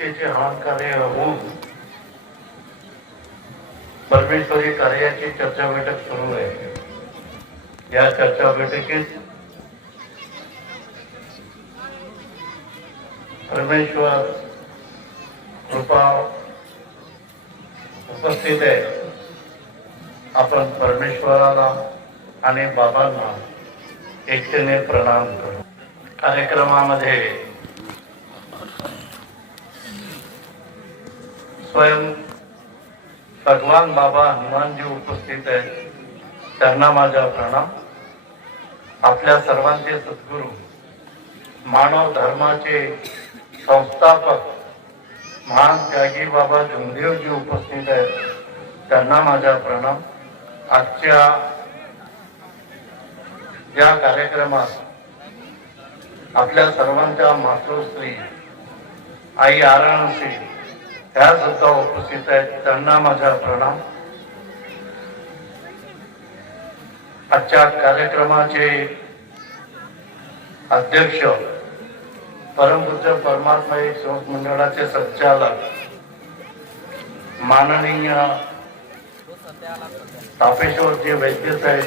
व्यक्तीचे हान कार्य होऊन परमेश्वरी कार्याची चर्चा बैठक सुरू आहे। या चर्चा बैठकीत परमेश्वर कृपा उपस्थित आहे। आपण परमेश्वराला आणि बाबांना एकतेने प्रणाम करू। कार्यक्रमामध्ये स्वयं भगवान बाबा हनुमानजी उपस्थित आहेत, त्यांना माझा प्रणाम। आपल्या सर्वांचे सद्गुरू मानव धर्माचे संस्थापक महान त्यागी बाबा जमदेवजी उपस्थित आहेत, त्यांना माझा प्रणाम। आजच्या या कार्यक्रमात आपल्या सर्वांच्या मातोश्री आई आराणश्री त्या सुद्धा उपस्थित आहेत, त्यांना माझा प्रणाम। आजच्या कार्यक्रमाचे अध्यक्ष परमपूज्य परमात्मा एक सेवक मंडळाचे संचालक माननीय तापेश्वरजी वैद्य साहेब,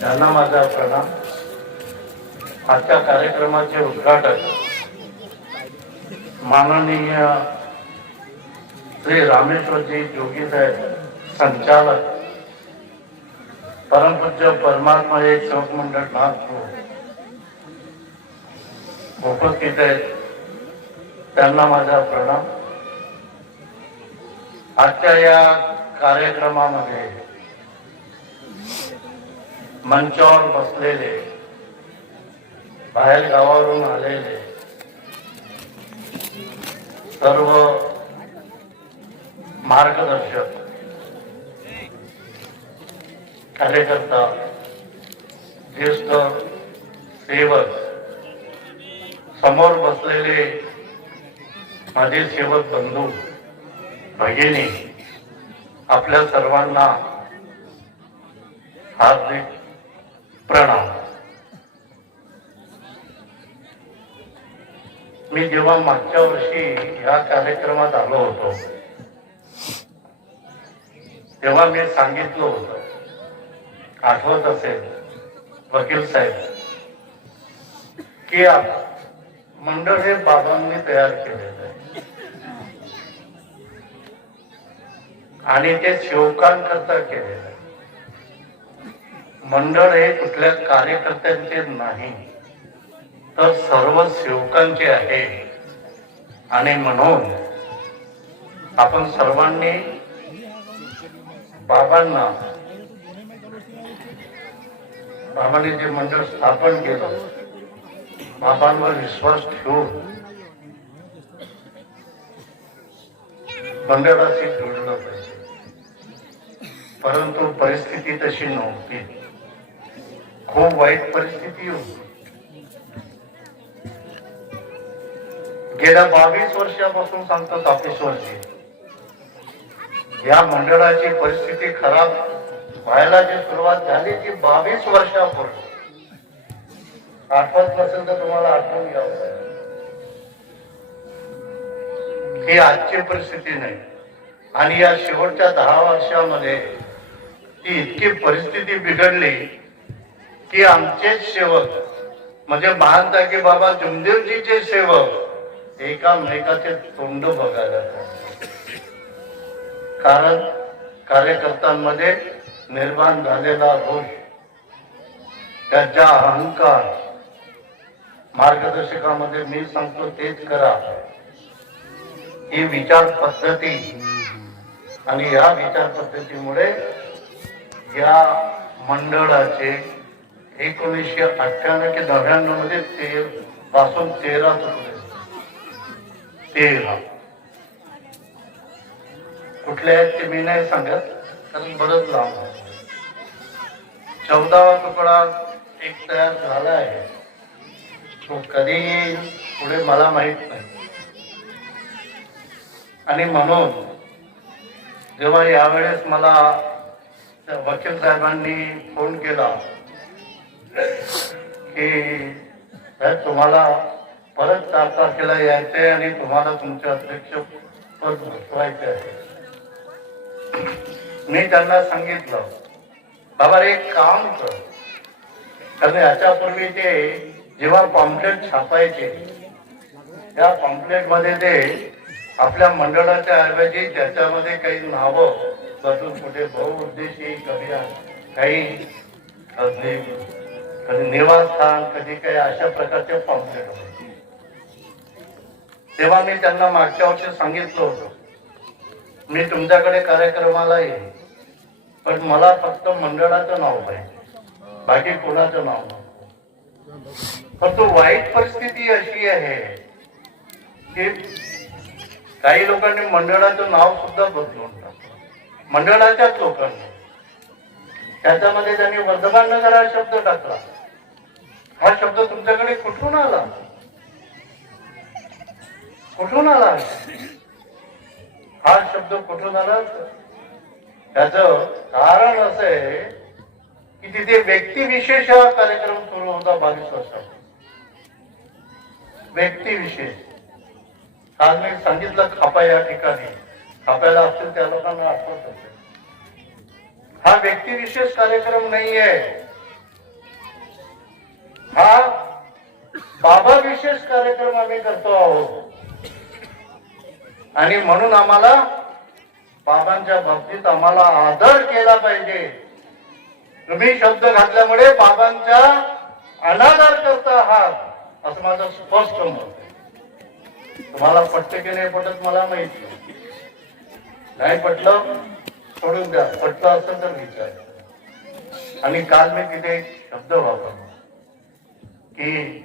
त्यांना माझा प्रणाम। आजच्या कार्यक्रमाचे उद्घाटक माननीय श्री रामेश्वरजी जोगी साहेब, संचालक परमपूज्य परमात्मा एक सेवक मंडळ नागपूर उपस्थित आहेत, त्यांना माझा प्रणाम। आजच्या या कार्यक्रमामध्ये मंचावर बसलेले बाहेर गावावरून आलेले सर्व मार्गदर्शक कार्यकर्ता, ज्येष्ठ सेवक, समोर बसलेले माझे सेवक बंधू भगिनी, आपल्या सर्वांना हार्दिक प्रणाम। मी जेव्हा मागच्या वर्षी या कार्यक्रमात आलो होतो तेव्हा मी सांगितलं होतं, आठवत असेल वकील साहेब, की मंडळ हे बाबांनी तयार केलेलं आहे आणि ते सेवकांकरता केलेलं आहे। मंडळ हे कुठल्या कार्यकर्त्यांचे नाही, तर सर्व सेवकांचे आहे। आणि म्हणून आपण सर्वांनी बाबांनी जे मंडळ स्थापन केलं, बाबांवर विश्वास ठेवून मंडळाशी जोडलं पाहिजे। परंतु परिस्थिती तशी नव्हती, खूप वाईट परिस्थिती होती। गेल्या 22 वर्षापासून सांगतो तापेश्वरजी, या मंडळाची परिस्थिती खराब व्हायला जी सुरुवात झाली ती 22 वर्षापूर्वी। आठवत नसेल तर तुम्हाला आठवून घ्यावं ही आजची परिस्थिती नाही। आणि या शेवटच्या 10 वर्षामध्ये ती इतकी परिस्थिती बिघडली की आमचे सेवक म्हणजे महान त्यागी बाबा जमदेवजीचे सेवक एकामेकाचे तोंड बघायला, कारण कार्यकर्त्यांमध्ये निर्माण झालेला रोष, त्याचा अहंकार, मार्गदर्शकामध्ये मी सांगतो तेच करा ही विचार पद्धती, आणि या विचार पद्धतीमुळे या मंडळाचे 1998 की 99 मध्ये पासून 13 कुठले आहेत ते मी नाही सांगत, कारण बरंच लांब। 14वा तुकडा एक तयार झाला आहे, तो कधी पुढे मला माहित नाही। आणि म्हणून जेव्हा यावेळेस मला वकील साहेबांनी फोन केला की तुम्हाला परत 4 तारखेला यायचंय आणि तुम्हाला तुमचे अध्यक्ष पद बसवायचे आहे. मी त्यांना सांगितलं, बाबा एक काम कर, कारण याच्यापूर्वी ते जेव्हा पॉम्पलेट छापायचे त्या पॉम्पलेट मध्ये ते आपल्या मंडळाच्या ऐवजी त्याच्यामध्ये काही नावं बदलून कुठे बहुउद्देशी काही कधी निवासस्थान कधी काही अशा प्रकारचे पॉम्पलेट होते. तेव्हा मी त्यांना मागच्या वर्षी सांगितलं होतं, मी तुमच्याकडे कार्यक्रमाला येईल, पण मला फक्त मंडळाचं नाव पाहिजे, बाकी कोणाचं नाव नको. पण तो वाईट परिस्थिती अशी आहे की काही लोकांनी मंडळाचं नाव सुद्धा बदलून टाकलं, मंडळाच्याच लोकांनी. त्याच्यामध्ये त्यांनी वर्धमान नगर हा शब्द टाकला. हा शब्द तुमच्याकडे कुठून आला? कुठून आला हा शब्द? कुठून आला? त्याच कारण असं आहे की तिथे व्यक्तिविशेष हा कार्यक्रम सुरू होता 22 वर्षात. व्यक्तिविशेष. काल मी सांगितलं खापा या ठिकाणी, खाप्याला असतील त्या लोकांना आठवत असेल. हा व्यक्तिविशेष कार्यक्रम नाहीये, हा बाबा विशेष कार्यक्रम आम्ही करतो आहोत. आणि म्हणून आम्हाला बाबांच्या बाबतीत आम्हाला आदर केला पाहिजे. तुम्ही शब्द घातल्यामुळे बाबांचा अनादर करता आहात असं माझं स्पष्ट मत आहे. तुम्हाला पटते की नाही पटत मला माहिती नाही, पटलं सोडून द्या, पटलं असं तर विचार. आणि काल मी तिथे एक शब्द वापरला की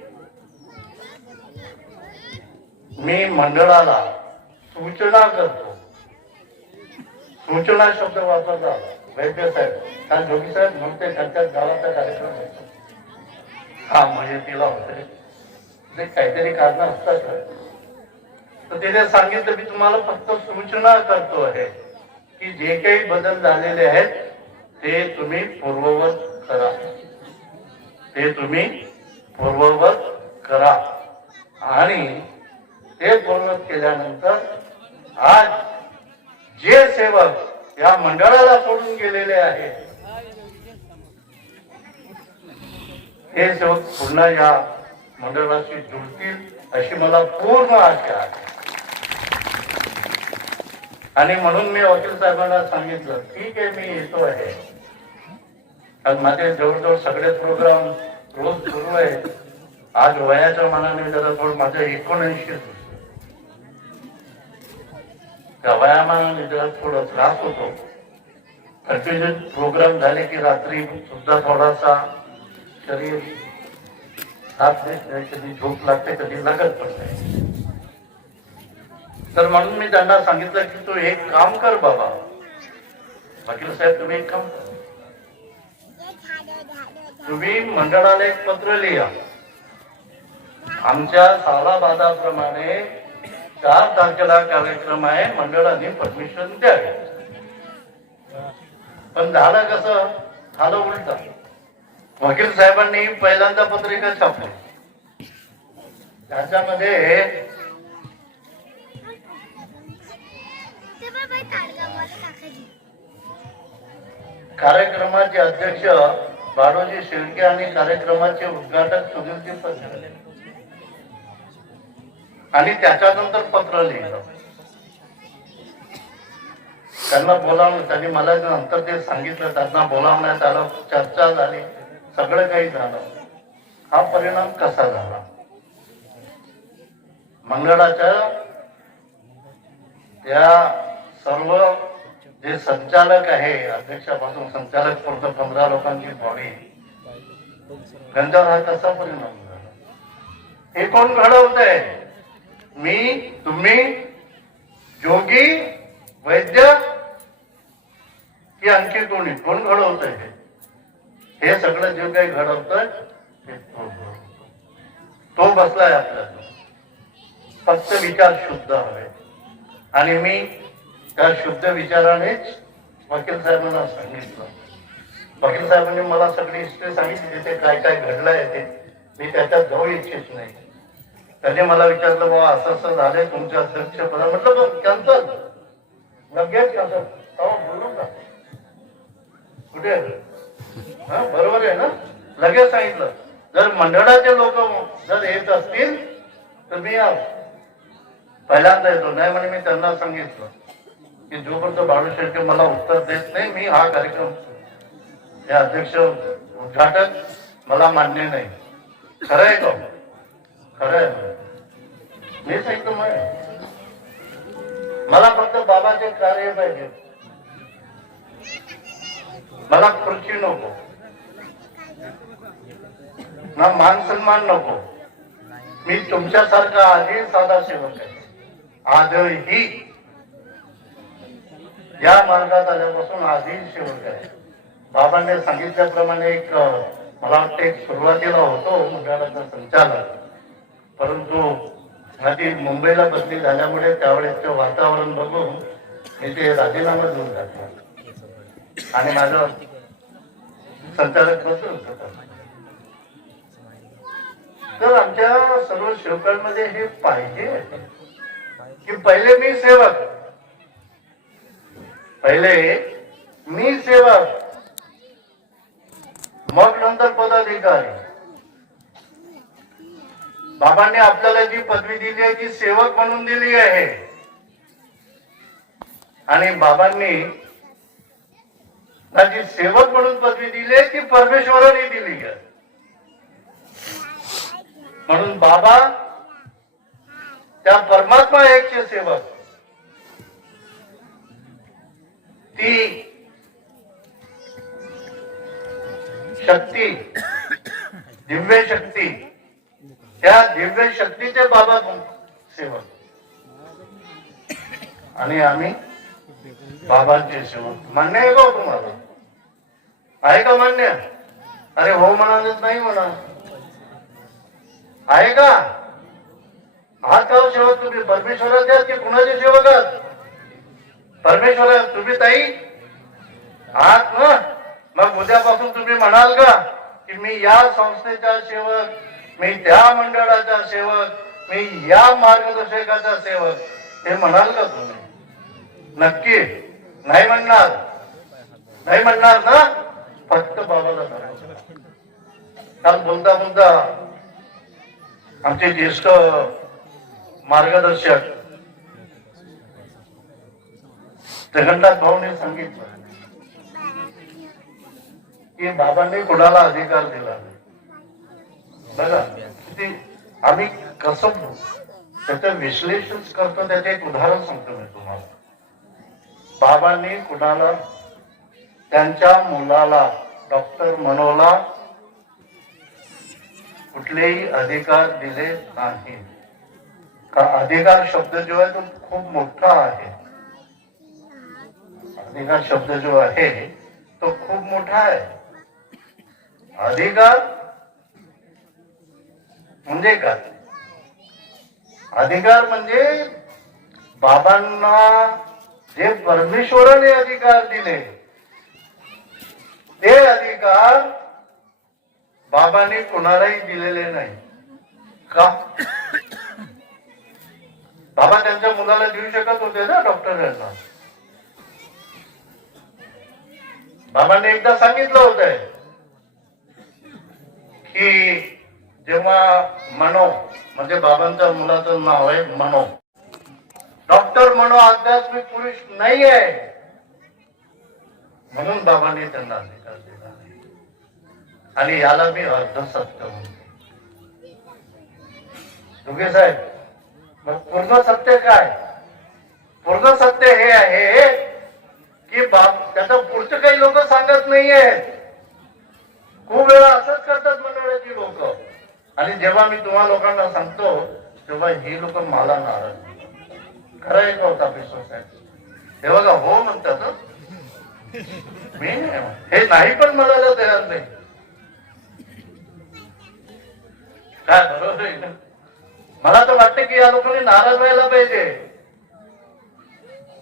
मी मंडळाला सूचना करतो. सूचना शब्द वापरला वैद्य साहेब, काल जोगी साहेब म्हणते त्यांच्या गावाचा कार्यक्रम होतो. हा म्हणजे तिला होते काहीतरी कारण असतात, तर तिने सांगितलं मी तुम्हाला फक्त सूचना करतो आहे की जे काही बदल झालेले आहेत ते तुम्ही पूर्ववत करा, ते तुम्ही पूर्ववत करा. आणि ते पूर्ववत केल्यानंतर आज जे सेवक या मंडळाला सोडून गेलेले आहेत हे सेवक पुन्हा या मंडळाशी जुळतील अशी मला पूर्ण आशा आहे. आणि म्हणून मी वकील साहेबांना सांगितलं ठीक आहे मी येतो आहे, कारण माझे जवळजवळ सगळे प्रोग्राम रोज सुरू आहे. आज वयाच्या मानाने जरा थोडं माझं 79 त्या वयामानाने जरा थोडा त्रास होतो. कंटिन्यू प्रोग्राम झाले की रात्री सुद्धा थोडासा शरीर साथ देत नाही, कधी झोप लागते कधी लागत पण नाही. तर म्हणून मी त्यांना सांगितलं की तू एक काम कर बाबा, वकील साहेब तुम्ही एक काम कर, तुम्ही मंडळाला एक पत्र लिहा, आमच्या सालाबादाप्रमाणे 4 तारखेला कार्यक्रम आहे, मंडळाने परमिशन द्यावे. पण झालं कसं, झालं उलट. वकील साहेबांनी पहिल्यांदा पत्रिका छापली, त्याच्यामध्ये कार्यक्रमाचे अध्यक्ष बाळोजी शेळके आणि कार्यक्रमाचे उद्घाटक सुधीर पत्र आणि त्याच्यानंतर पत्र लिहिलं. त्यांना बोलावलं, त्यांनी मला नंतर ते सांगितलं, त्यांना बोलावण्यात आलं, चर्चा झाली, सगळं काही झालं. हा परिणाम कसा झाला? मंडळाच्या त्या सर्व जे संचालक आहे, अध्यक्षापासून संचालक पर्यंत 15 लोकांची बॉडी, त्यांच्यावर हा कसा परिणाम झाला? हे कोण घडवत आहे? मी, तुम्ही, जोगी, वैद्य की आणखी कोणी? कोण घडवत आहे? हे सगळं जे काही घडवतोय तो बसलाय आपल्याला. फक्त विचार शुद्ध हवे. आणि मी त्या शुद्ध विचारानेच वकील साहेबांना सांगितलं. वकील साहेबांनी मला सगळी हिस्ट्री सांगितली, तिथे काय काय घडलंय ते मी त्याच्यात जाऊ इच्छित नाही. त्याने मला विचारलं, बाबा असं असं झालंय तुमच्या अध्यक्षपदा. म्हटलं कॅन्सल, लगेच कॅन्सल. बोलू का कुठे? हा बरोबर आहे ना, लगेच सांगितलं. जर मंडळाचे लोक जर येत असतील तर मी पहिल्यांदा येतो. नाही म्हणे, मी त्यांना सांगितलं की जोपर्यंत बाळू शेळके मला उत्तर देत नाही, मी हा कार्यक्रम हे अध्यक्ष उद्घाटन मला मान्य नाही. खरं आहे का? खरं आहे. मी सांगतो मला फक्त बाबाचे कार्य पाहिजे, मला खुर्ची नको ना, मान सन्मान नको. मी तुमच्यासारखा आधी साधा सेवक आहे. आजही या मार्गात आल्यापासून आधी सेवक आहे. बाबांनी सांगितल्याप्रमाणे एक मला वाटतं एक सुरुवातीला होतो मंडळाचा संचालक, परंतु आधी मुंबईला बदली झाल्यामुळे त्यावेळेसचं वातावरण बघून मी ते राजीनामा देऊन टाकला आणि माझं संचालक बदलून होतं. तर आमच्या सर्व सेवकांमध्ये हे पाहिजे की पहिले मी सेवक, पहिले मी सेवक, मग नंतर पदाधिकारी. बाबांनी आपल्याला जी पदवी दिली आहे ती सेवक म्हणून दिली आहे आणि बाबांनी जी सेवक म्हणून पदवी दिली आहे ती परमेश्वराने दिली आहे. म्हणून बाबा त्या परमात्मा एकचे सेवक. ती शक्ती, दिव्य शक्ती, त्या दिव्य शक्तीचे बाबा सेवक आणि आम्ही बाबांचे सेवक. मान्य आहे का तुम्हाला? आहे का मान्य? अरे हो म्हणालेच नाही म्हणा. आहे का? आहात का सेवक तुम्ही? परमेश्वराचे आहात की कुणाचे सेवक आहात? परमेश्वर तुम्ही ताई आहात ना? मग उद्यापासून तुम्ही म्हणाल का की मी या संस्थेचा सेवक, मी त्या मंडळाचा सेवक, मी या मार्गदर्शकाचा सेवक, हे म्हणाल का तुम्ही? नक्की नाही म्हणणार, नाही म्हणणार ना? फक्त बाबाला धरायचं. काल बोलता बोलता आमचे ज्येष्ठ मार्गदर्शक जगन्नाथ भाऊने सांगितलं की बाबांनी कुणाला अधिकार दिला. बघा किती आम्ही कसं त्याचं विश्लेषण करतो. त्याचे एक उदाहरण सांगतो मी तुम्हाला. बाबांनी कुणाला त्यांच्या मुलाला डॉक्टर मनोला कुठलेही अधिकार दिले नाही. का अधिकार शब्द जो आहे तो खूप मोठा आहे. अधिकार शब्द जो आहे तो खूप मोठा आहे. अधिकार म्हणजे काय? अधिकार म्हणजे बाबांना जे परमेश्वराने अधिकार दिले ते अधिकार बाबांनी कुणालाही दिलेले नाही. का? बाबा त्यांच्या मुलाला देऊ शकत होते ना डॉक्टरांना. बाबांनी एकदा सांगितलं होतं की जेव्हा मनो म्हणजे बाबांच्या मुलाचं नाव आहे मनो, डॉक्टर मनो आध्यात्मिक पुरुष नाही आहे म्हणून बाबांनी त्यांना अधिकार दिला नाही. आणि याला मी अर्धसत्य म्हणतो. दुगे साहेब, मग पूर्ण सत्य काय? पूर्ण सत्य हे आहे की त्याचं पुढचं काही लोक सांगत नाहीये. खूप वेळा असंच करतात मंडळाची लोक. आणि जेव्हा मी तुम्हा लोकांना सांगतो तेव्हा ही लोक मला नाराज. खरं आहे का होता साहेब? हे बघा हो म्हणतात. मी हे नाही पण म्हणायला तयार नाही. काय बरोबर आहे ना? मला तर वाटतं की या लोकांनी नाराज व्हायला पाहिजे.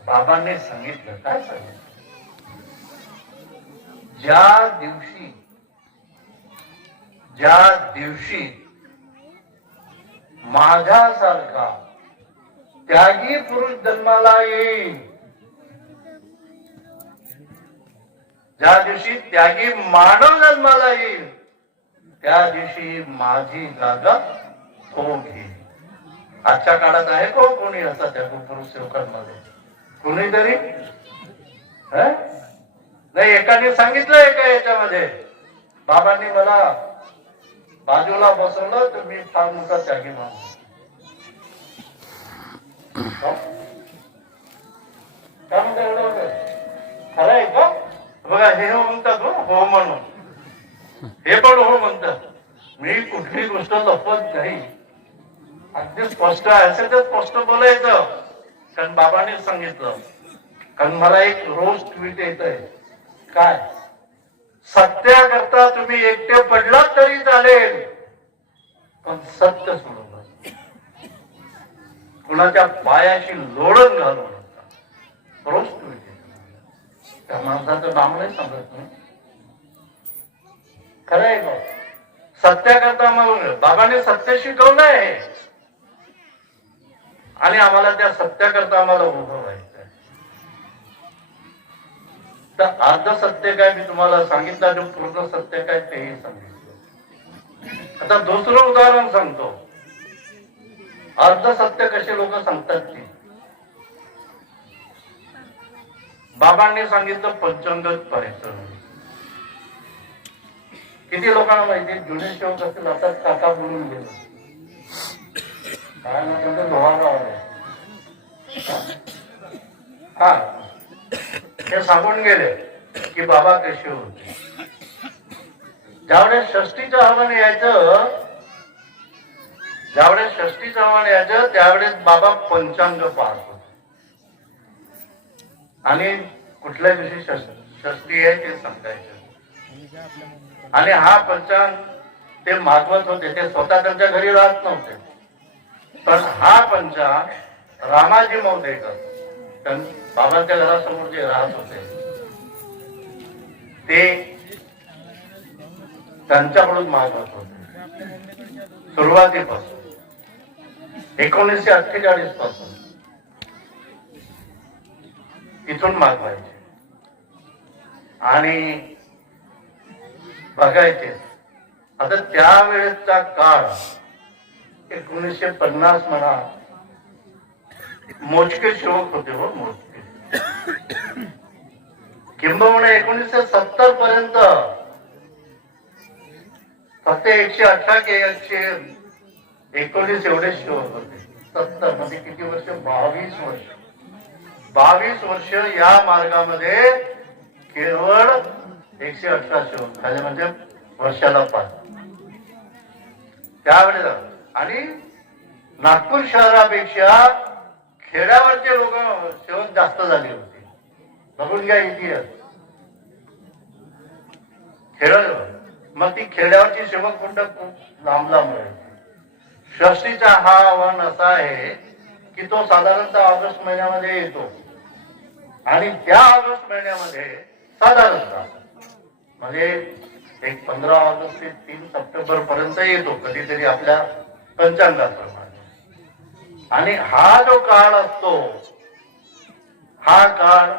बाबांनी सांगितलं, काय सांगितलं? ज्या दिवशी माझ्यासारखा त्यागी पुरुष जन्माला येईल. ज्या दिवशी त्यागी मानव जन्माला येईल त्या दिवशी माझी जागा तो घेईल. आजच्या काळात आहे को कोणी असा त्या पुरुष सेवकांमध्ये कोणीतरी नाही. एकाने सांगितलं एका याच्यामध्ये बाबांनी मला बाजूला बसवलं तर मी फार मोठा त्यागी मानतो. काय म्हणता एवढं खरं आहे का? बघा हे हो म्हणतात हो म्हणून हे पण हो म्हणतात. मी कुठली गोष्ट लपवत नाही. अगदी स्पष्ट आहे असेल तर स्पष्ट बोलायचं. कारण बाबांनी सांगितलं. कारण मला एक रोज ट्विट येत आहे काय सत्याकरता तुम्ही एकटे पडलात तरी चालेल पण सत्य सोडू नका. कुणाच्या पायाशी लोळण घालू नका. रोज ट्विट येत. त्या माणसाचं नाव नाही सांगत नाही. खरं आहे का? सत्याकरता मग बाबांनी सत्य शिकवलं आहे आणि आम्हाला त्या सत्याकरता आम्हाला उभं व्हायचं. तर अर्ध सत्य काय मी तुम्हाला सांगितलं आणि पूर्ण सत्य काय तेही सांगितलं. आता दुसरं उदाहरण सांगतो. अर्ध सत्य कसे लोक सांगतात ते बाबांनी सांगितलं पंचांगत पाहायचं. किती लोकांना माहिती जुने सेवक असतील आता काका बोलून गेलो काय म्हणतात लोहारा हा हे सांगून गेले की बाबा कसे होते. ज्यावेळेस षष्टीचं आव्हान यायचं त्यावेळेस बाबा पंचांग पाहत होते आणि कुठल्या दिवशी षष्टी आहे ते सांगायचं. आणि हा पंचांग ते मागवत होते. ते स्वतः त्यांच्या घरी राहत नव्हते पण हा पंचांग रामाजी महोदयकर बाबांच्या घरासमोर जे राहत होते ते त्यांच्याकडून मागवत होते. सुरुवातीपासून 1948 पासून इथून मागवायचे आणि बघायचे. आता त्यावेळेचा काळ 1950 म्हणा मोजके सेवक होते हो मोजके. किंबहुना 1970 पर्यंत फक्त 118 की 119 एवढे सेवक होते. 70 मध्ये किती वर्ष 22 वर्ष या मार्गामध्ये केवळ 118 सेवक झाले म्हणजे वर्षाला 5. त्यावेळेला आणि नागपूर शहरापेक्षा खेड्यावरचे लोक सेवक जास्त झाले होते. बघून घ्या इतिहास. खेड मग ती खेड्यावरची सेवक कुंड खूप लांब लांब राहायची. षष्टीचा हा आव्हान असा आहे की तो साधारणतः ऑगस्ट महिन्यामध्ये येतो आणि त्या ऑगस्ट महिन्यामध्ये साधारणतः म्हणजे एक 15 ऑगस्ट ते 3 सप्टेंबर पर्यंत येतो कधीतरी आपल्या पंचांगाप्रमाणे. आणि हा जो काळ असतो हा काळ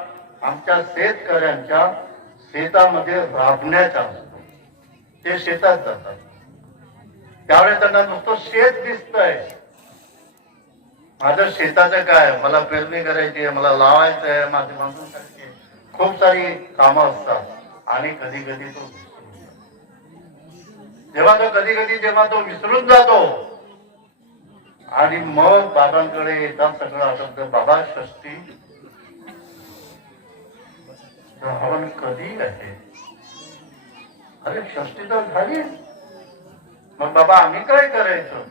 आमच्या शेतकऱ्यांच्या शेतामध्ये राबण्याचा असतो. ते शेतात जातात त्यावेळेस त्यांना नुसतं शेत दिसतंय. माझं शेताचं काय मला पेरणी करायची आहे मला लावायचं आहे माझे बांधून करायचे खूप सारी कामं असतात आणि कधी कधी तो जेव्हा तो विसरून जातो आणि मग बाबांकडे येतात सगळं आठवत. बाबा षष्टी हवन कधी आहे? अरे षष्टी तर झाली. मग बाबा आम्ही काय करायचं?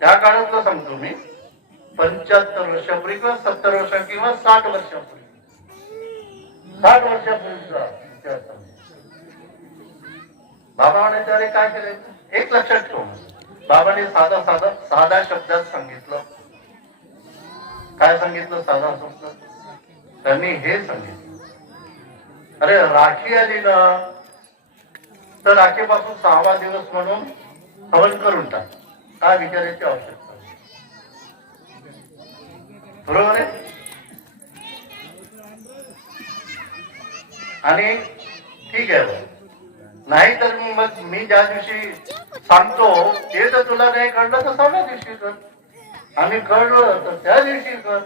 त्या काळातलं सांगतो मी 75 वर्षापूर्वी किंवा 70 वर्ष किंवा 60 वर्षापूर्वी 60 वर्षापूर्वीचा इतिहास बाबा म्हणायचे अरे काय करायचं? एक लक्षात ठेव. बाबाने साधा शब्दात सांगितलं. काय सांगितलं? साधा शब्द त्यांनी हे सांगितलं अरे राखी आली ना तर राखीपासून 6वा दिवस म्हणून हवन करून टाक. काय विचारायची आवश्यकता नाही. बरोबर आहे. आणि ठीक आहे, नाही तर मग मी ज्या दिवशी सांगतो ते तर तुला नाही कळलं तर सगळ्या दिवशी कर, आम्ही कळलं तर त्या दिवशी कर.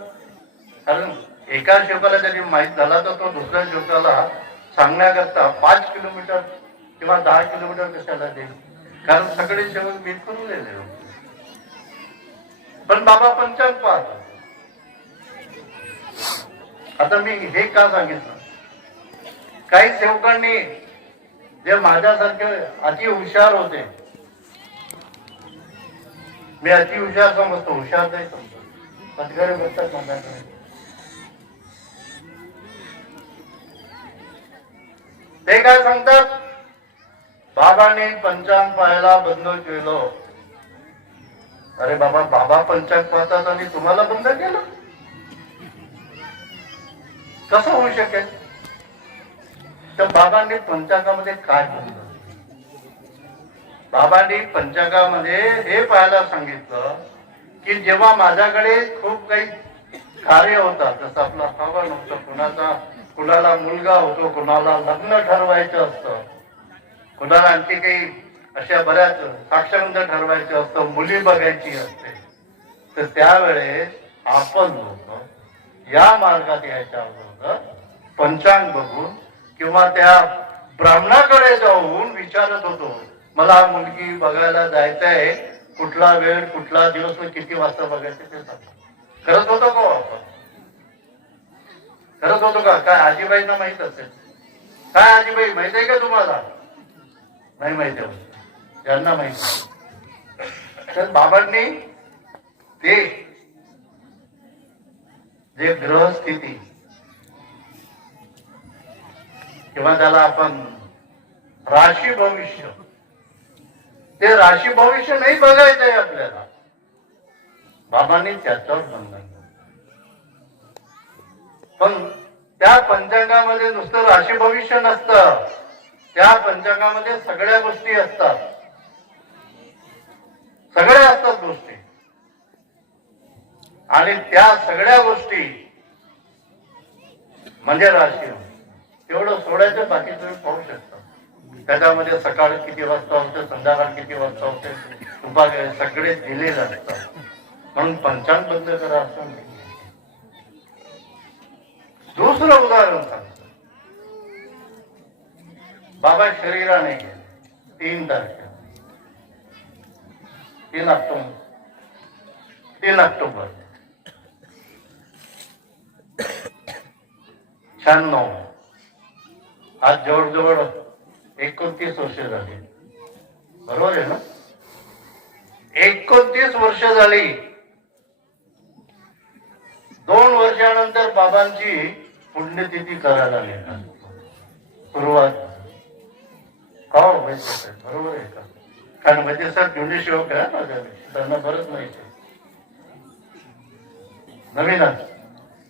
कारण एका शेवकाला जरी माहीत झाला तर तो दुसऱ्या शेवकाला सांगण्याकरता 5 किलोमीटर किंवा 10 किलोमीटर कशाला देईल, कारण सगळे शेवक मी करून गेले. पण बाबा पंचांग पाहत. आता मी हे का सांगितलं, काही सेवकांनी जे माझ्यासारखे अति हुशार होते, मी अति हुशार समजतो, हुशार नाही समजतो, पदगारे बसतात माझ्याकडे. ते काय सांगतात, बाबांनी पंचांग पाहायला बंद केलं. अरे बाबा, बाबा पंचांग पाहतात आणि तुम्हाला बंद केलं, कसं होऊ शकेल? तर बाबांनी पंचांगामध्ये काय केलं? बाबांनी पंचांगामध्ये हे पाहायला सांगितलं की जेव्हा माझ्याकडे खूप काही कार्य होतात, जसं आपला हवन होतं, कुणाला मुलगा होतो, कुणाला लग्न ठरवायचं असतं, कुणाला आणखी काही अशा बऱ्याच साक्षरंत ठरवायचं असतं, मुली बघायची असते, तर त्यावेळेस आपण लोक या मार्गात यायच्या अगोदर पंचांग बघून किंवा त्या ब्राह्मणाकडे जाऊन विचारत होतो, मला मुलगी बघायला जायचंय, कुठला वेळ, कुठला दिवस, मी किती वाजता बघायचं ते सांगा. करत होतो का आपण? करत होतो का? काय आजीबाईंना माहित असेल. काय आजीबाई माहित आहे का तुम्हाला? नाही माहिती आहे, ज्यांना माहिती. तर बाबांनी ते जे ग्रहस्थिती किंवा त्याला आपण राशी भविष्य, ते राशी भविष्य नाही बघायचंय आपल्याला, बाबांनी त्याच्यावर बंधन. पण त्या पंचांगामध्ये नुसतं राशी भविष्य नसतं, त्या पंचांगामध्ये सगळ्या गोष्टी असतात, सगळ्या असतात गोष्टी. आणि त्या सगळ्या गोष्टी म्हणजे राशी. तेवढं सोडायचं, बाकी तुम्ही पाहू शकता. त्याच्यामध्ये सकाळ किती वाजता होते, संध्याकाळ किती वाजता होते, उपाय सगळे दिलेले असतात. म्हणून पंचांग बंद करा असं नाही. दुसरं उदाहरण सांगतो. बाबा शरीराने गेले 3 तारखेला, 3 ऑक्टोबर 96. आज जवळजवळ 29 वर्ष झाली. बरोबर आहे ना? 29 वर्ष झाली. 2 वर्षानंतर बाबांची पुण्यतिथी करायला निघाली. सुरुवात का हो माहिती? बरोबर आहे का? कारण म्हणजे सर जुने शिवक आहे ना, त्यांना बरंच माहिती आहे. नवीनच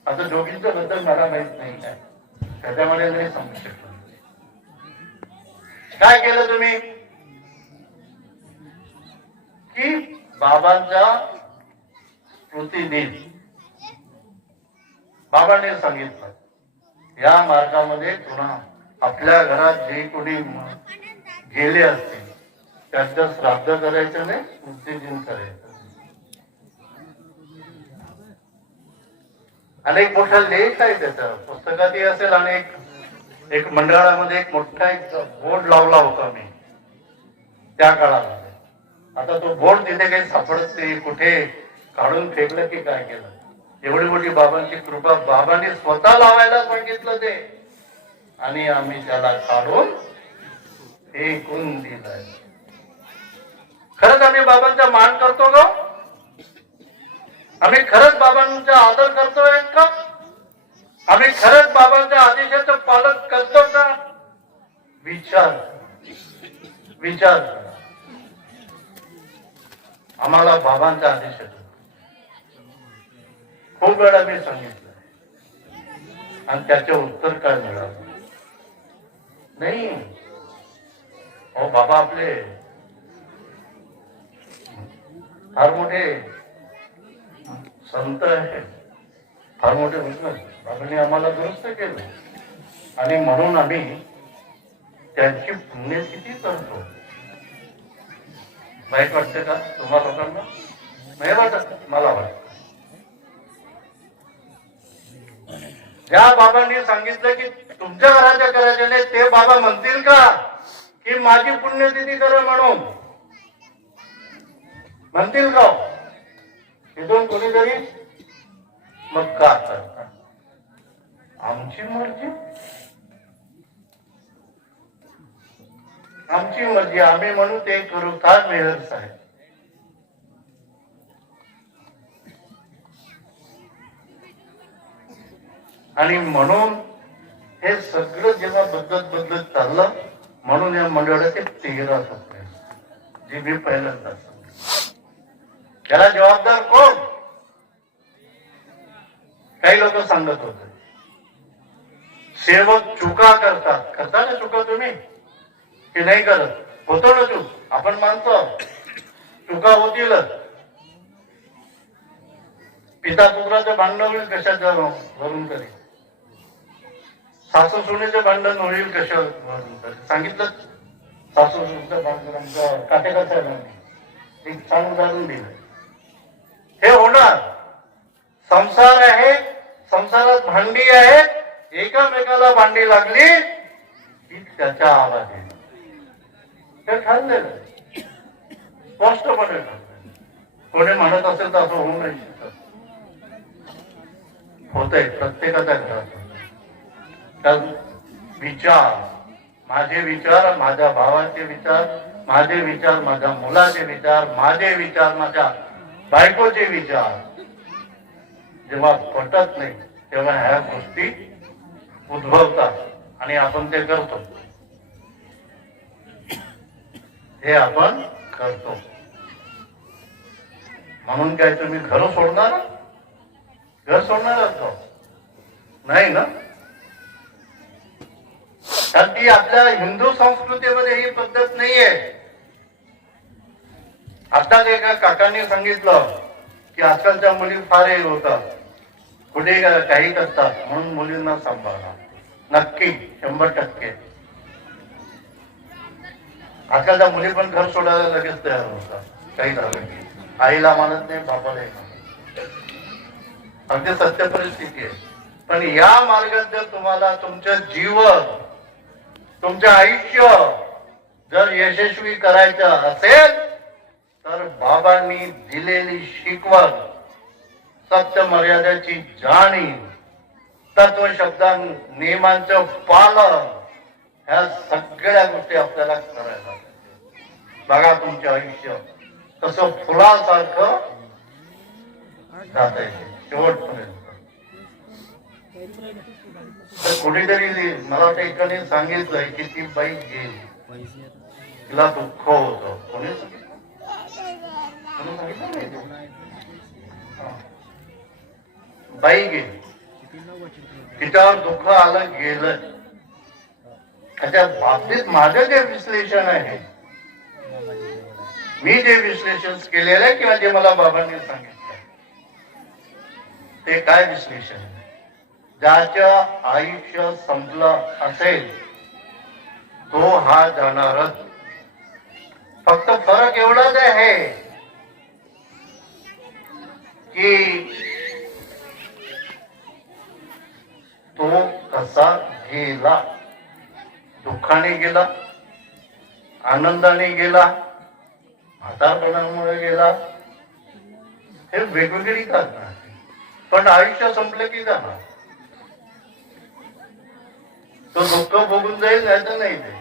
आता जोगींच्या बद्दल मला माहित नाही, काय त्याच्यामध्ये नाही समजू शकतो. काय केलं तुम्ही की बाबांच्या स्मृतीदिन बाबांनी सांगितलं, या मार्गामध्ये पुन्हा आपल्या घरात जे कोणी गेले असतील त्यांचं श्राद्ध करायचं नाही, स्मृतिदिन करायचं. अनेक मोठा लेख आहे त्याचा, पुस्तकातही असेल. आणि एक मंडळामध्ये एक मोठा एक बोर्ड लावला होता मी त्या काळामध्ये. आता तो बोर्ड तिथे काही सापडत नाही, कुठे काढून फेकलं की काय केलं. एवढी मोठी बाबांची कृपा, बाबांनी स्वतः लावायला सांगितलं ते, आणि आम्ही त्याला काढून फेकून दिलंय. खरंच आम्ही बाबांचा मान करतो का? आम्ही खरंच बाबांचा आदर करतोय का? आम्ही खरंच बाबांच्या आदेशाचं पालन करतो का? विचार करा. आम्हाला बाबांचा आदेश येतो. खूप वेळा मी सांगितलं आणि त्याचे उत्तर काय मिळालं नाही. हो बाबा आपले फार मोठे संत आहे, फार मोठे विद्वान. बाबांनी आम्हाला दुरुस्त केलं आणि म्हणून आम्ही त्यांची पुण्यतिथी करतो. वाईट वाटते का तुम्हा लोकांना? नाही वाटत? मला वाटत. ज्या बाबांनी सांगितलं की तुमच्या घराच्या करायचे नाही, ते बाबा म्हणतील का की माझी पुण्यतिथी करा म्हणून? म्हणतील का इथून कोणीतरी? मग का करता? आमची मर्जी, आमची मर्जी, आम्ही म्हणू ते करू. काय मेहर साहेब? आणि म्हणून हे सगळं जेव्हा बदलत बदलत चाललं, म्हणून या मंडळाचे 13 सदस्य, जे मी पहिल्यांदा त्याला जबाबदार कोण? काही लोक सांगत होते सेवक चुका करतात. करता ना चुका तुम्ही की नाही करत? होतो ना चूक, आपण मानतो, चुका होतीलच. पिता पुत्राचं भांडण होईल कशाच्या वरून तरी, सासू सुनेचं भांडण होईल कशावरून तरी. सांगितलं सासू सुनेचं भांडण आमचं काटेकर साहेबांनी एक छान उदाहरण दिलं. हे होणार. संसार आहे, संसारात भांडी आहे, एकामेकाला भांडी लागली की त्याच्या आवाज येईल. ते ठरलेलं स्पष्टपणे ठरलेलं. कोणी म्हणत असेल तर असं होऊ नाही शकत. होतंय प्रत्येकाच्या घरात. तर विचार, माझे विचार, माझ्या भावाचे विचार, माझे विचार, माझ्या मुलाचे विचार, माझे विचार, माझ्या बायकोचे विचार जेव्हा पटत नाही तेव्हा ह्या गोष्टी उद्भवतात आणि आपण ते करतो. हे आपण करतो. म्हणून काय तुम्ही घर सोडणार? घर सोडणार का? नाही ना. कारण ती आपल्या हिंदू संस्कृतीमध्ये ही पद्धत नाहीये. आताच एका काकांनी सांगितलं की आजकालच्या मुली फार हे होतात, कुठे काही करतात, म्हणून मुलींना सांभाळा. नक्की 100%. आजकालच्या मुली पण घर सोडायला लगेच तयार होतात. काही झालं की आईला मानत नाही, बापाला मानत. अगदी सत्य परिस्थिती आहे. पण या मार्गात जर तुम्हाला तुमचं जीवन, तुमचं आयुष्य जर यशस्वी करायचं असेल तर बाबांनी दिलेली शिकवण, सत्य मर्यादेची जाणीव, तत्व शब्दां नियमांचं पालन, ह्या सगळ्या गोष्टी आपल्याला करायला. बघा तुमचं आयुष्य कसं फुलासारखं जात आहे शेवटपर्यंत. तर कुठेतरी मला वाटतं एकाने सांगितलंय की ती बाई गेली, तिला दुःख होतं. कोणी बाई गेली, तिच्यावर दुःख आलं गेलं. त्याच्या बाबतीत माझं जे विश्लेषण आहे, मी जे विश्लेषण केलेलं आहे किंवा जे मला बाबांनी सांगितलं ते काय विश्लेषण आहे? ज्याचं आयुष्य संपलं असेल तो हा जाणारच. फक्त फरक एवढाच आहे की तो कसा गेला. दुःखाने गेला, आनंदाने गेला, म्हातारपणामुळे गेला, हे वेगवेगळी कारण आहे. पण आयुष्य संपलं की जाणार. तो दुःख भोगून जाईल, नाही तर नाही जाईल.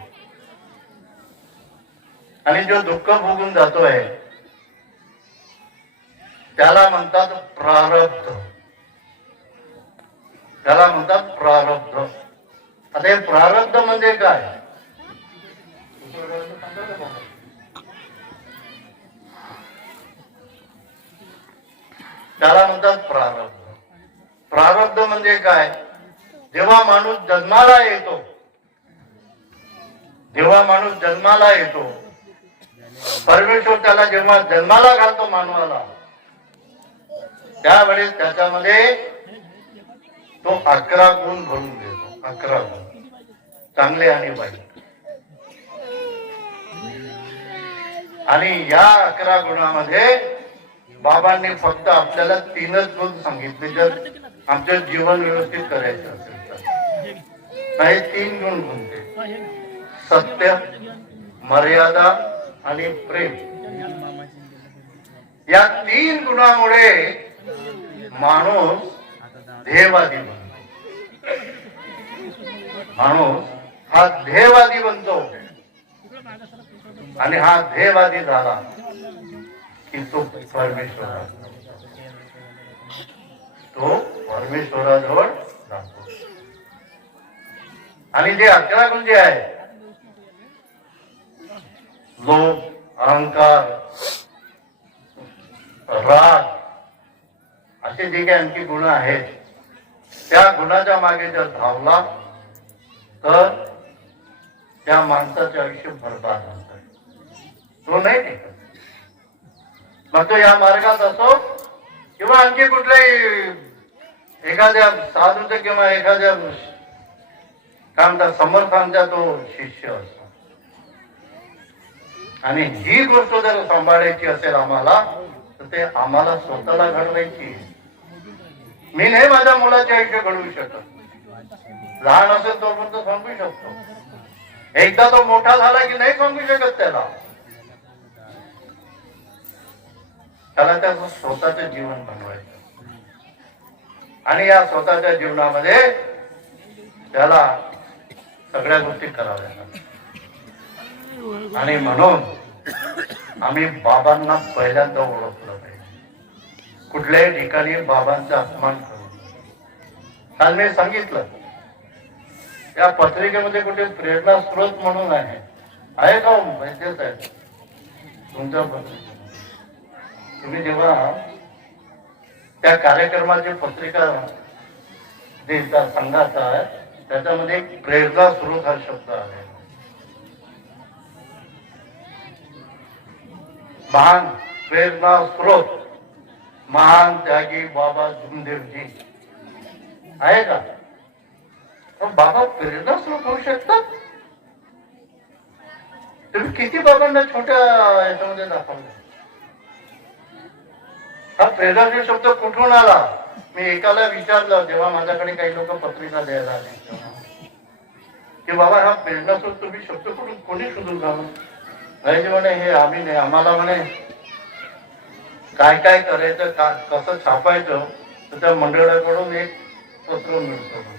आणि जो दुःख भोगून जातोय त्याला म्हणतात प्रारब्ध. त्याला म्हणतात प्रारब्ध. आता हे प्रारब्ध म्हणजे काय? त्याला म्हणतात प्रारब्ध. प्रारब्ध म्हणजे काय? जेव्हा माणूस जन्माला येतो, जेव्हा माणूस जन्माला येतो परमेश्वर त्याला जेव्हा जन्माला घालतो मानवाला, त्यावेळेस त्याच्यामध्ये तो 11 गुण भरून देतो. 11 गुण, चांगले आणि वाईट. आणि या 11 गुणामध्ये बाबांनी फक्त आपल्याला 3च गुण सांगितले. जर आमचं जीवन व्यवस्थित करायचं असेल तर हे 3 गुण कोणते? सत्य, मर्यादा आणि प्रेम. या 3 गुणामुळे माणूस ध्येयवादी बनतो. माणूस हा ध्येयवादी बनतो. आणि हा ध्येयवादी झाला की तो परमेश्वराजवळ जातो. आणि जे 11 गुण जे आहे, लोभ, अहंकार, राग, असे जे काही आणखी गुण आहेत, त्या गुणाच्या मागे जर धावला तर त्या माणसाचे आयुष्य बरबाद होत. तो नाही टिकत. मग तो या मार्गात असो किंवा आणखी कुठल्याही एखाद्या साधूचा किंवा एखाद्या काय म्हणतात समर्थांचा तो शिष्य असतो. आणि ही गोष्ट जर सांभाळायची असेल आम्हाला, तर ते आम्हाला स्वतःला घडवायची. मी नाही माझ्या मुलाचे आयुष्य घडवू शकत. लहान असेल तोपर्यंत सांगू शकतो. एकदा तो मोठा झाला की नाही सांगू शकत त्याला. त्याला त्याचं स्वतःचं जीवन बनवायचं. आणि या स्वतःच्या जीवनामध्ये त्याला सगळ्या गोष्टी कराव्या लागतात. आणि म्हणून आम्ही बाबांना पहिल्यांदा ओळखलं पाहिजे. कुठल्याही ठिकाणी बाबांचा अपमान करू. काल मी सांगितलं, या पत्रिकेमध्ये कुठे प्रेरणा स्रोत म्हणून आहे का वैद्य साहेब तुमच्या पत्रिकेमध्ये? तुम्ही जेव्हा त्या कार्यक्रमाची पत्रिका देता संघाचा, त्याच्यामध्ये एक प्रेरणा स्रोत हा शब्द आहे. महान प्रेरणा स्रोत महान त्यागी बाबा जुमदेवजी आहे का? बाबा प्रेरणा स्रोत होऊ शकतात. तुम्ही किती बाबांना छोट्या याच्यामध्ये दाखवलं. हा प्रेरणा शब्द कुठून आला? मी एकाला विचारलं जेव्हा माझ्याकडे काही लोक पत्रिका द्यायला आले की बाबा हा प्रेरणा स्रोत तुम्ही शब्द कुठून कोणी शोधून काढला? नाही म्हणे हे आम्ही नाही, आम्हाला म्हणे काय काय करायचं, कसं छापायचं, तर त्या मंडळाकडून एक पत्र मिळतं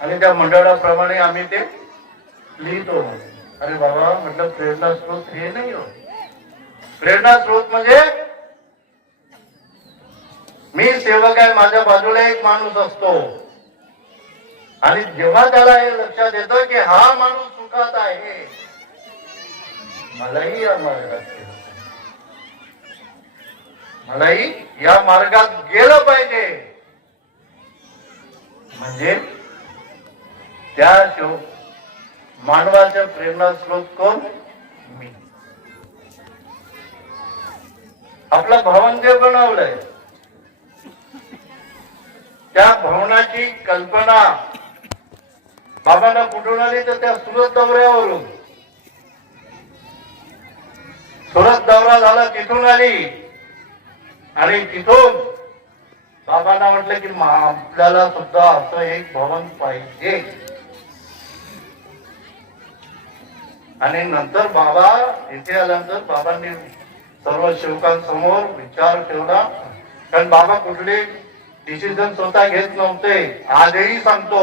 आणि त्या मंडळाप्रमाणे आम्ही ते लिहितो. अरे बाबा म्हटलं प्रेरणा स्रोत हे नाही हो. प्रेरणा स्रोत म्हणजे मी सेवक आहे, माझ्या बाजूला एक माणूस असतो आणि जेव्हा त्याला हे लक्षात येतं की हा माणूस सुखात आहे, मलाही या मार्गात मलाही या मार्गात गेलं पाहिजे, म्हणजे त्या मानवाच्या प्रेरणा स्रोत कोण? मी. आपला भवन जे बनवलंय त्या भवनाची कल्पना बाबांना कुठून आली? तर त्या सुरत दौऱ्यावरून. सुरत दौरा झाला तिथून आली आणि तिथून बाबांना म्हटलं की आपल्याला सुद्धा असं एक भवन पाहिजे. आणि नंतर बाबा इथे आल्यानंतर बाबांनी सर्व सेवकांसमोर विचार ठेवला. कारण बाबा कुठले डिसिजन स्वतः घेत नव्हते. आजही सांगतो,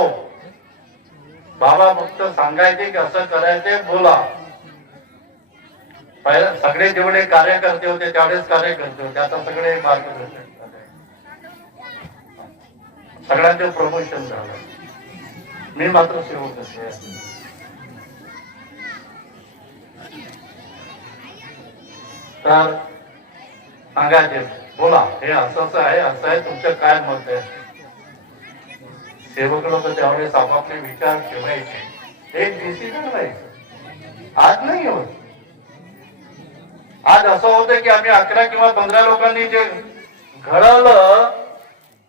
बाबा फक्त सांगायचे की असं करायचे, बोला. पहिला सगळे जेवढे कार्यकर्ते होते त्यावेळेस कार्यकर्ते होते, आता सगळे मार्गदर्शक झाले, सगळ्यांचे प्रमोशन झालं. मी मात्र सेवक असे. तर सांगायचे, बोला हे असं आहे, असं आहे, तुमचं काय मत आहे? सेवक लोक त्यावेळेस आपापले विचार ठेवायचे, एक डिसिजन व्हायचं. आज नाही होत. आज असं होतं की आम्ही 11 किंवा 15 लोकांनी जे घडवलं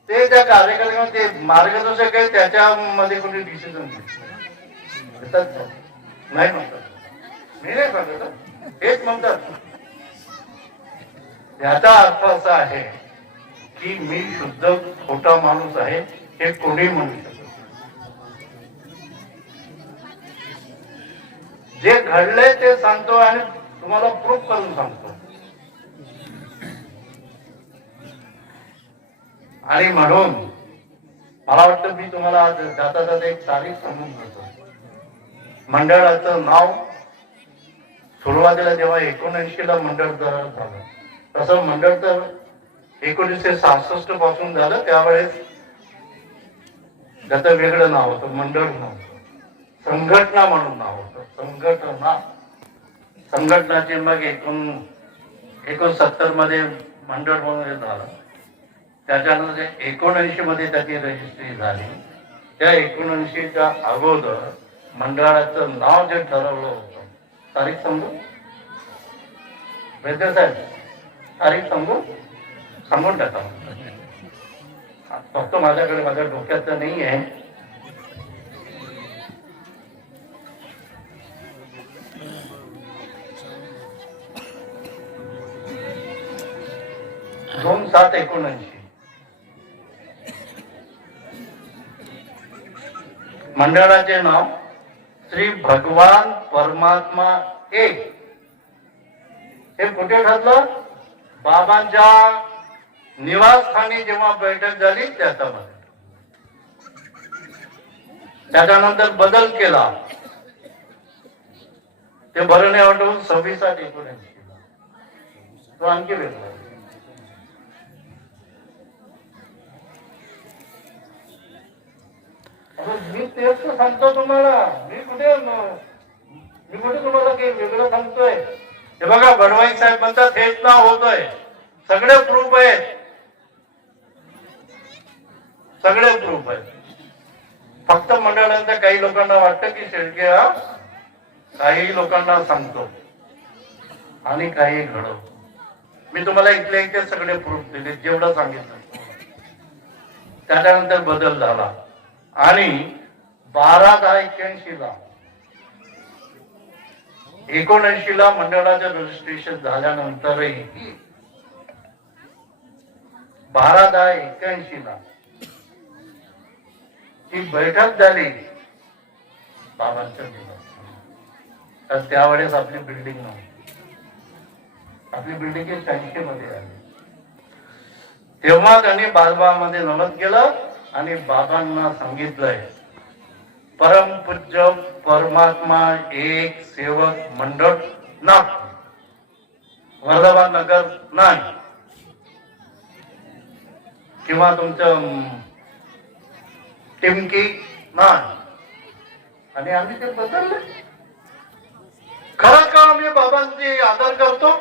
ते त्या कार्यक्रमात ते मार्गदर्शक आहे त्याच्यामध्ये कोणी डिसिजन घेतात नाही म्हणतात. मी नाही सांगत, हेच म्हणतात. याचा अर्थ असा आहे की मी शुद्ध खोटा माणूस आहे हे कोणी म्हणू शकत. जे घडले ते सांगतो आणि तुम्हाला प्रूफ करून सांगतो. आणि म्हणून मला वाटतं मी तुम्हाला आज जाता जाता एक तारीख सांगून देतो. मंडळाचं नाव सुरुवातीला जेव्हा 79 ला मंडळ झालं तसं मंडळ तर 1966 पासून झालं. त्यावेळेस त्याचं वेगळं नाव होतं, मंडळ नव्हतं, संघटना म्हणून नाव होतं. संघटनाचे मग 69 मध्ये मंडळ म्हणून झालं. त्याच्यानंतर 79 मध्ये त्याची रजिस्ट्री झाली. त्या 79च्या अगोदर मंडळाचं नाव जे ठरवलं होतं, तारीख सांगू वैद्य साहेब, तारीख सांगून टाका. फक्त माझ्याकडे माझ्या डोक्यात नाही आहे. दोन 7/79 मंडळाचे नाव श्री भगवान परमात्मा एक. हे कुठे ठरलं? बाबांच्या निवासस्थानी जेव्हा बैठक झाली त्याच्यामध्ये. त्याच्यानंतर बदल केला. ते भरणे वाटून 26/8/79 तो आणखी वेगळा. मी तेच सांगतो तुम्हाला. मी कुठे तुम्हाला काही वेगळं सांगतोय? हे बघा, बडवाई साहेब म्हणतात हेच ना होतोय. सगळे प्रूफ आहेत, सगळे प्रूफ आहेत. फक्त मंडळांच्या काही लोकांना वाटतं की शेळके हा काही लोकांना सांगतो आणि काही घडवतो. मी तुम्हाला इथले सगळे प्रूफ दिले, जेवढं सांगितलं. त्याच्यानंतर बदल झाला आणि 12/10/81 ला 79 ला मंडळाचं रजिस्ट्रेशन झाल्यानंतरही 12/10/81 ला ही बैठक झाली बाबांच्या दिवस. तर त्यावेळेस आपली बिल्डिंग नव्हती. आपली बिल्डिंग 86 मध्ये आली. तेव्हा त्यांनी बालबामध्ये नमद केलं आणि बाबांना सांगितलंय, परमपूज्य परमात्मा एक सेवक मंडळ नागपूर, वर्धमान नगर नाही, किंवा तुमचं टिमकी नाही. आणि आम्ही ते बदलले. खरंच का आम्ही बाबांची आदर करतो?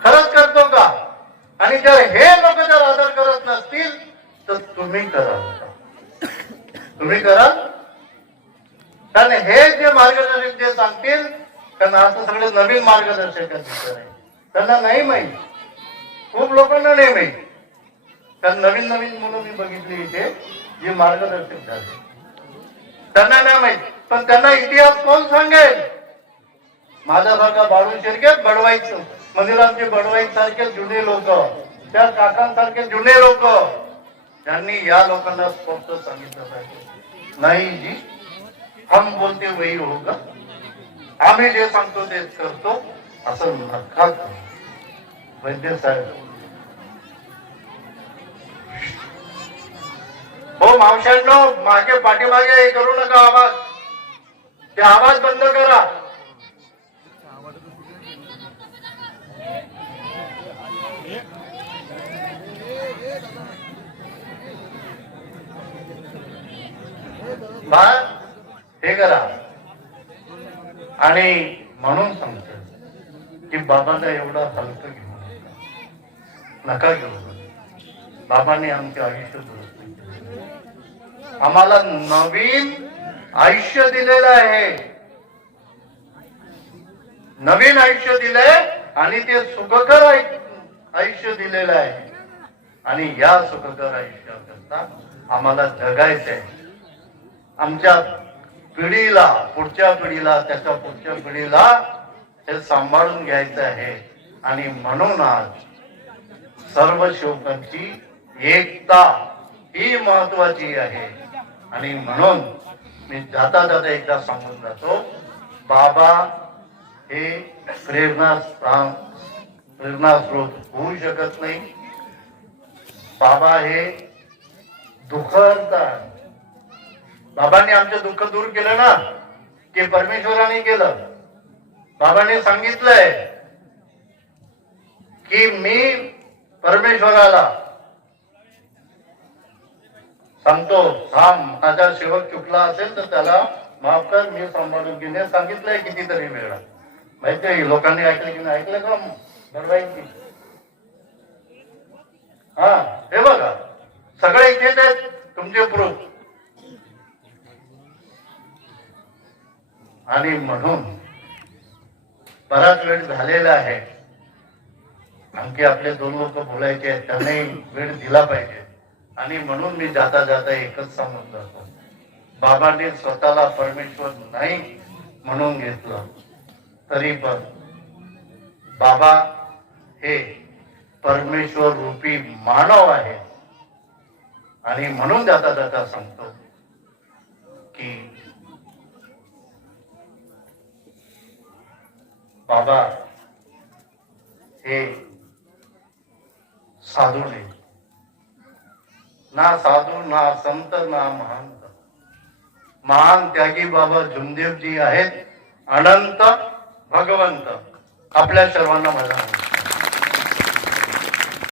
खरंच करतो का? आणि जर हे लोक जर आदर करत नसतील तर तुम्ही कराल. तुम्ही कराल. कारण हे जे मार्गदर्शक जे सांगतील त्यांना असं सगळे नवीन मार्गदर्शक त्यांना नाही माहित. खूप लोकांना नाही माहित. कारण नवीन मुलं मी बघितली इथे जे मार्गदर्शक झाले त्यांना नाही माहित. पण त्यांना इतिहास कोण सांगेल? माझ्यासारखा बाळू शेरके, बडवाईच मंदिरांचे बडवाईच सारखे जुने लोक, त्या काकांसारखे जुने लोक, त्यांनी या लोकांना स्पष्ट सांगितलं पाहिजे, नाही जी हम बोलते वही होगा, आम्ही जे सांगतो तेच करतो, असं नका करू. वैद्य साहेब, हो मावशांनो, माझे पाठीमागे हे करू नका आवाज. ते आवाज बंद करा. हे करा. आणि म्हणून सांगतो की बाबांना एवढा हलकं घेऊ नका घेऊ. बाबांनी आमचे आयुष्य दुरुस्त केले, आम्हाला नवीन आयुष्य दिलेलं आहे. नवीन आयुष्य दिलंय आणि ते सुखकर आयुष्य दिलेलं आहे. आणि या सुखकर आयुष्याकरता आम्हाला जगायचंय. आमच्या पिढीला, पुढच्या पिढीला, त्याच्या पुढच्या पिढीला हे सांभाळून घ्यायचं आहे. आणि म्हणून आज सर्व शिवकांची एकता ही महत्वाची आहे. आणि म्हणून मी जाता जाता एकदा सांगून जातो, बाबा हे प्रेरणास्रोत होऊ शकत नाही. बाबा हे दुःख आणतात. बाबांनी आमचं दुःख दूर केलं ना, की परमेश्वराने केलं. बाबांनी सांगितलंय की मी परमेश्वराला सांगतो, हा माझा सेवक चुकला असेल तर त्याला माफ कर, मी सांभाळून घेणे सांगितलंय कितीतरी वेळा. माहिती लोकांनी ऐकलं की नाही ऐकलं का? बरोबर. हा, हे बघा सगळे इथेच आहेत तुमचे प्रूफ. आणि म्हणून बराच वेळ झालेला आहे. आणखी आपले 2 लोक बोलायचे आहेत, त्यांनाही वेळ दिला पाहिजे. आणि म्हणून मी जाता जाता एकच सांगून जातो, बाबांनी स्वतःला परमेश्वर नाही म्हणून घेतलं तरी पण बाबा हे परमेश्वर रूपी मानव आहे. आणि म्हणून जाता जाता सांगतो की बाबा हे साधू नाही, ना साधू, ना संत, ना महंत. महान त्यागी बाबा जुमदेवजी आहेत, अनंत भगवंत. आपल्या सर्वांना माझा